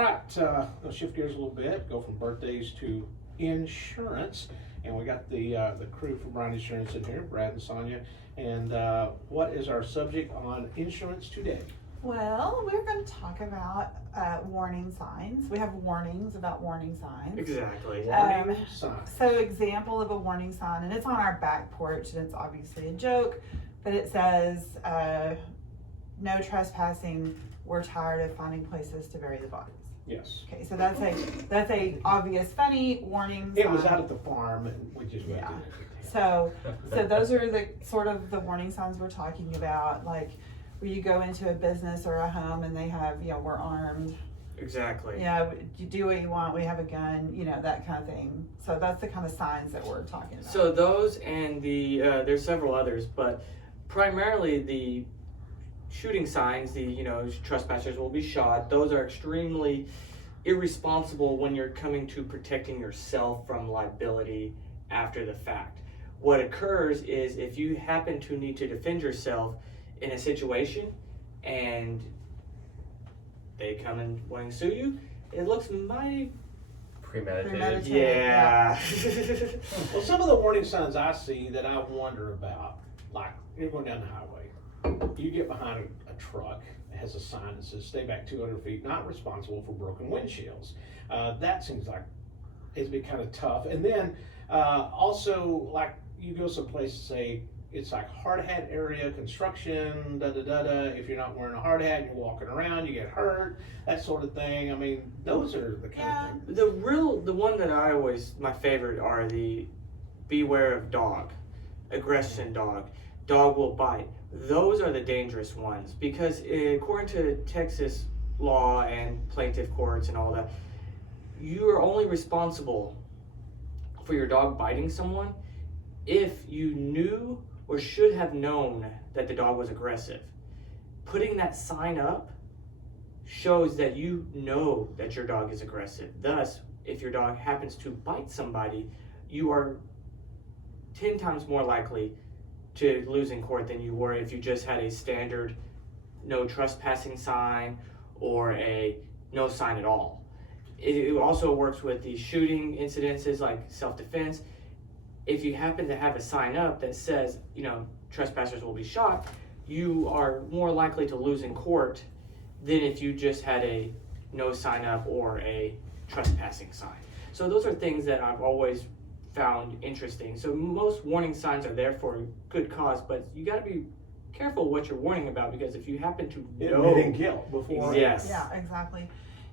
All right, let's shift gears a little bit, go from birthdays to insurance. And we got the crew from Bryan Insurance in here, Brad and Sonia. And what is our subject on insurance today? Well, we're going to talk about warning signs. We have warnings about warning signs. Exactly. Warning signs. So example of a warning sign, and it's on our back porch, and it's obviously a joke, but it says, no trespassing, we're tired of finding places to bury the bodies. Yes. Okay, so that's a obvious funny warning sign. It was out at the farm and we just went Yeah. to it. So those are the sort of the warning signs we're talking about, like where you go into a business or a home and they have, we're armed. Exactly. Yeah, you do what you want, we have a gun, that kind of thing. So that's the kind of signs that we're talking about. So those and there's several others, but primarily the shooting signs, trespassers will be shot. Those are extremely irresponsible when you're coming to protecting yourself from liability after the fact. What occurs is if you happen to need to defend yourself in a situation and they come and want to sue you, it looks mighty Premeditated. Yeah. Well, some of the warning signs I see that I wonder about, like you're going down the highway, you get behind a truck that has a sign that says stay back 200 feet, not responsible for broken windshields. That seems like it's been kind of tough. And then also, like you go someplace, say it's like hard hat area, construction, if you're not wearing a hard hat and you're walking around, you get hurt, that sort of thing. I mean, those are the kind of things. The one that my favorite are the beware of dog, aggression dog will bite. Those are the dangerous ones because according to Texas law and plaintiff courts and all that, you are only responsible for your dog biting someone if you knew or should have known that the dog was aggressive. Putting that sign up shows that you know that your dog is aggressive. Thus, if your dog happens to bite somebody, you are 10 times more likely to lose in court than you were if you just had a standard no trespassing sign or a no sign at all. It also works with the shooting incidences like self-defense. If you happen to have a sign up that says, trespassers will be shot, you are more likely to lose in court than if you just had a no sign up or a trespassing sign. So those are things that I've always found interesting. So most warning signs are there for a good cause, but you got to be careful what you're warning about because if you happen to know Admitting guilt before. Yes. Yeah, exactly.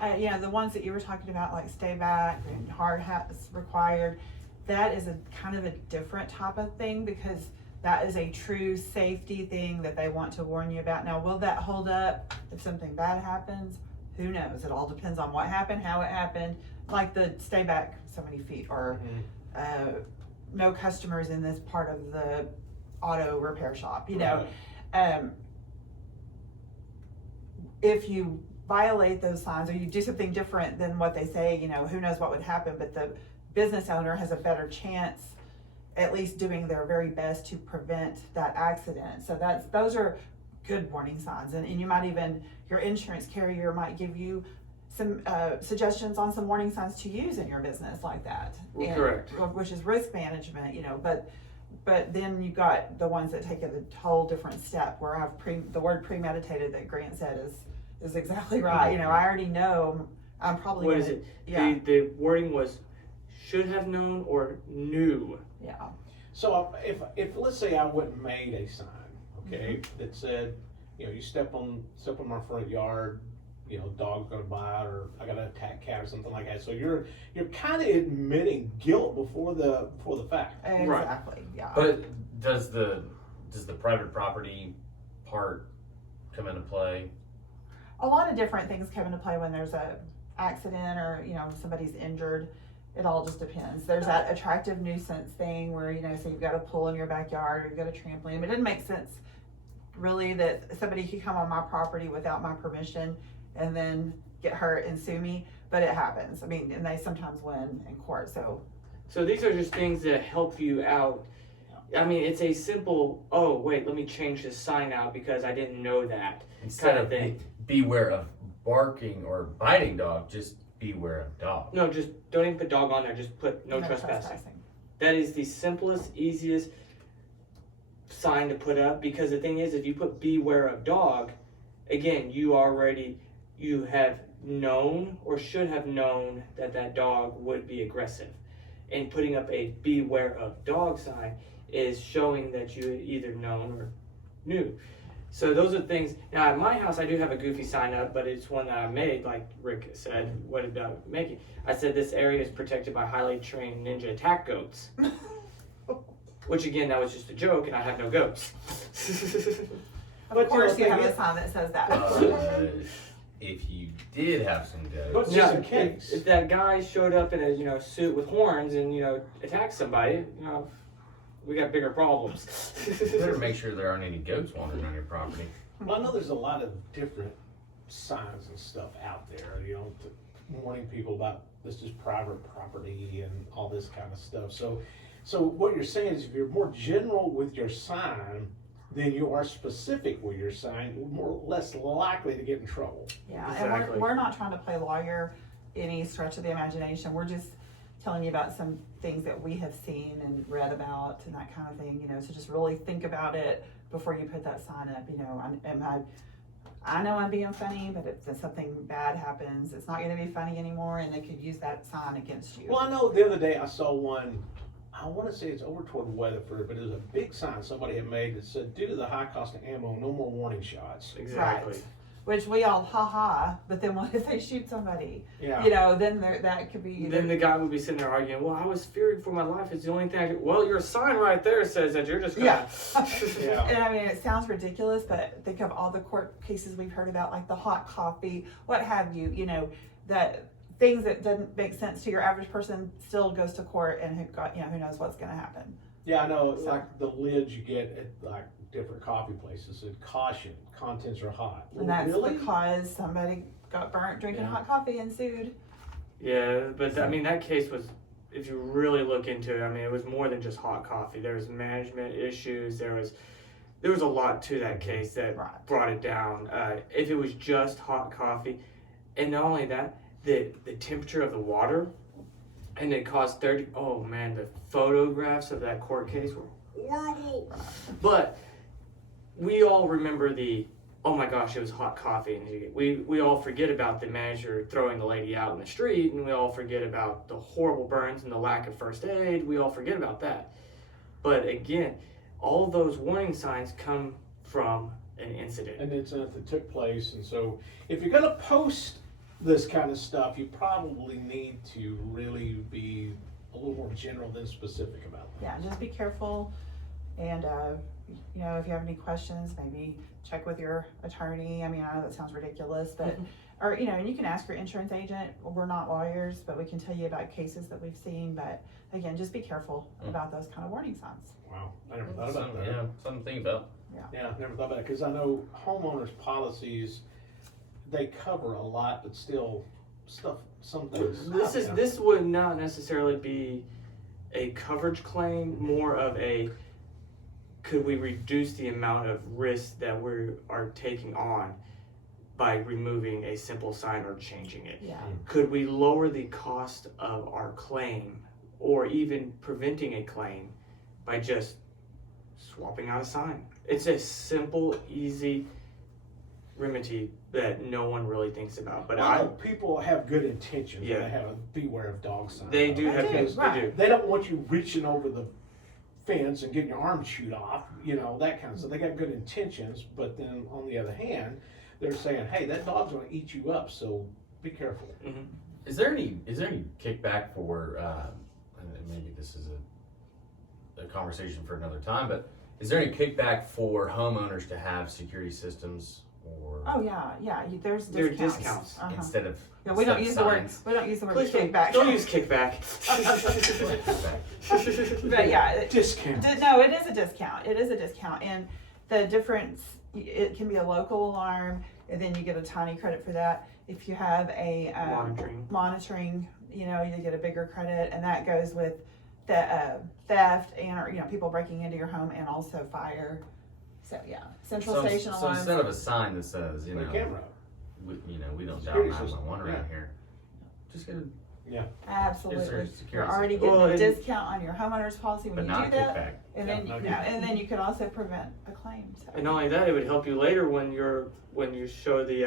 The ones that you were talking about, like stay back and hard hats required, that is a kind of a different type of thing because that is a true safety thing that they want to warn you about. Now, will that hold up if something bad happens? Who knows? It all depends on what happened, how it happened, like the stay back so many feet or no customers in this part of the auto repair shop, if you violate those signs or you do something different than what they say, who knows what would happen, but the business owner has a better chance at least doing their very best to prevent that accident. So those are good warning signs. And you might even, your insurance carrier might give you some suggestions on some warning signs to use in your business like that. Correct. Which is risk management, but then you got the ones that take it a whole different step where I have the word premeditated that Grant said is exactly right. I already know I'm probably What is it? Yeah. The wording was should have known or knew. Yeah. So if let's say I went and made a sign, okay, that said, you step on my front yard, dog's gonna bite or I gotta attack cat or something like that. So you're kind of admitting guilt before the fact. Exactly. Right. Yeah. But does the private property part come into play? A lot of different things come into play when there's a accident or somebody's injured. It all just depends. There's that attractive nuisance thing where so you've got a pool in your backyard or you've got a trampoline. It doesn't make sense really that somebody could come on my property without my permission and then get hurt and sue me, but it happens. I mean, and they sometimes win in court. So these are just things that help you out. I mean, it's a simple, oh wait, let me change this sign out because I didn't know that Instead kind of of thing. beware of barking or biting dog, just beware of dog. No, just don't even put dog on there. Just put no trespassing. That is the simplest, easiest sign to put up, because the thing is, if you put beware of dog, again, you have known or should have known that that dog would be aggressive. And putting up a beware of dog sign is showing that you had either known or knew. So those are things. Now at my house, I do have a goofy sign up, but it's one that I made, like Rick said. What about making? I said this area is protected by highly trained ninja attack goats. Which again, that was just a joke, and I have no goats. Of course, you have a sign that says that. If you did have some But goats, just in case. If that guy showed up in a suit with horns and attacked somebody, we got bigger problems. you better make sure there aren't any goats wandering on your property. Well, I know there's a lot of different signs and stuff out there, warning people about this is private property and all this kind of stuff. So what you're saying is if you're more general with your sign than you are specific with your sign, you're more less likely to get in trouble. Yeah, Exactly. and we're not trying to play lawyer any stretch of the imagination. We're just telling you about some things that we have seen and read about and that kind of thing, so just really think about it before you put that sign up. I know I'm being funny, but if something bad happens, it's not going to be funny anymore, and they could use that sign against you. Well, I know the other day I saw one, I want to say it's over toward Weatherford, but it was a big sign somebody had made that said, due to the high cost of ammo, no more warning shots. Exactly. Right. Which we all ha, but then what if they shoot somebody? Yeah. Then that could be. Then the guy would be sitting there arguing, well, I was fearing for my life. It's the only thing I could. Well, your sign right there says that you're just gonna. Yeah. And I mean, it sounds ridiculous, but think of all the court cases we've heard about, like the hot coffee, what have you, that things that doesn't make sense to your average person still goes to court, and who knows what's going to happen. Yeah, I know, it's like the lids you get at like different coffee places, and caution, contents are hot. And that's really? because somebody got burnt drinking hot coffee and sued. Yeah, but that case was, if you really look into it, it was more than just hot coffee. There was management issues. There was a lot to that case that brought it down. If it was just hot coffee, and not only that, the temperature of the water, and it caused 30. Oh man, the photographs of that court case were horrible. But we all remember oh my gosh, it was hot coffee, and we all forget about the manager throwing the lady out in the street, and we all forget about the horrible burns and the lack of first aid. We all forget about that. But again, all of those warning signs come from an incident. An incident that took place, and so if you're gonna post this kind of stuff, you probably need to really be a little more general than specific about that. Yeah, just be careful, and if you have any questions, maybe check with your attorney. I know that sounds ridiculous, but or and you can ask your insurance agent. We're not lawyers, but we can tell you about cases that we've seen. But again, just be careful about those kind of warning signs. Wow, I never thought about that. Yeah, something to think about. Yeah, never thought about it, because I know homeowners policies, they cover a lot, but still some things. This would not necessarily be a coverage claim, more of a, could we reduce the amount of risk that we are taking on by removing a simple sign or changing it? Yeah. Could we lower the cost of our claim, or even preventing a claim, by just swapping out a sign? It's a simple, easy remedy that no one really thinks about. But I know people have good intentions when Yeah. they have a beware of dog sign. They do have do, they right. do. They don't want you reaching over the fence and getting your arm chewed off, that kind of stuff. They got good intentions, but then on the other hand, they're saying, hey, that dog's gonna eat you up, so be careful. Mm-hmm. Is there any kickback for? And maybe this is a conversation for another time, but is there any kickback for homeowners to have security systems or? Oh yeah. There's There are discounts. discounts. Instead of Yeah, we don't use the word. signs. We don't use the word Please kickback. don't use kickback. But yeah, Discount. no, it is a discount. It is a discount, and the difference, it can be a local alarm, and then you get a tiny credit for that. If you have a monitoring, you get a bigger credit, and that goes with the theft and people breaking into your home, and also fire. So yeah, central station So alarms. instead of a sign that says, Put a camera up. we don't dial Security 911 system, around here. Just get a, Absolutely. Is there a You're security already system? getting a Well, discount on your homeowner's policy when but you not do a that. kickback. And Yeah, then, no and then you could also prevent a claim, so. And not only that, it would help you later when you show the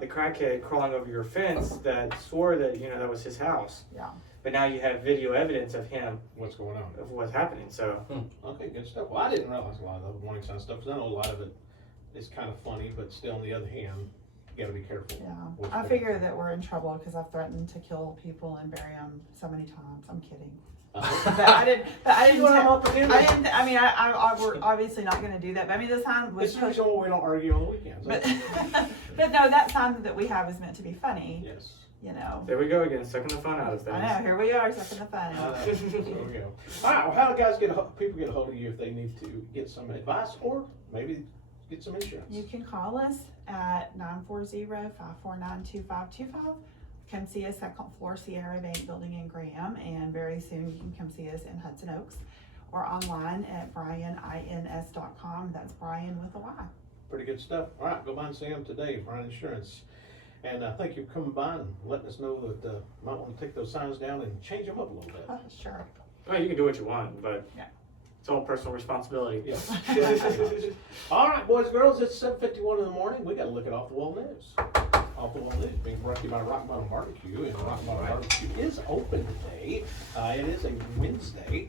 the crackhead crawling over your fence that swore that that was his house. Yeah. But now you have video evidence of him What's going on? of what's happening. So Okay, good stuff. Well, I didn't realize a lot of the warning sign stuff, because I know a lot of it is kind of funny, but still, on the other hand, you gotta be careful. Yeah, What's I going figure on. that we're in trouble because I've threatened to kill people and bury them so many times. I'm kidding. Uh-huh. But I didn't. But I See didn't. what I'm ta- up against? I didn't. I mean, we're obviously not going to do that. But I mean, the sign was. It's the reason why we don't argue on the weekends. But, but no, that sign that we have is meant to be funny. Yes. You know. there we go again, sucking the fun out of things. I know. Here we are, sucking the fun out. There we go. All right. Well, how do guys people get a hold of you if they need to get some advice or maybe get some insurance? You can call us at 940-549-2525. Come see us second floor Sierra Bank Building in Graham, and very soon you can come see us in Hudson Oaks, or online at brianins.com. That's Brian with a Y. Pretty good stuff. All right, go by and see them today, Brian Insurance. And thank you for coming by and letting us know that you might want to take those signs down and change them up a little bit. Sure. Well, you can do what you want, but Yeah. it's all personal responsibility. Yeah. All right, boys and girls, it's 7:51 in the morning. We got to look at Off the Wall News. Off the Wall News being brought to you by Rock Bottom Barbecue, and Rock Bottom Barbecue is open today. It is a Wednesday.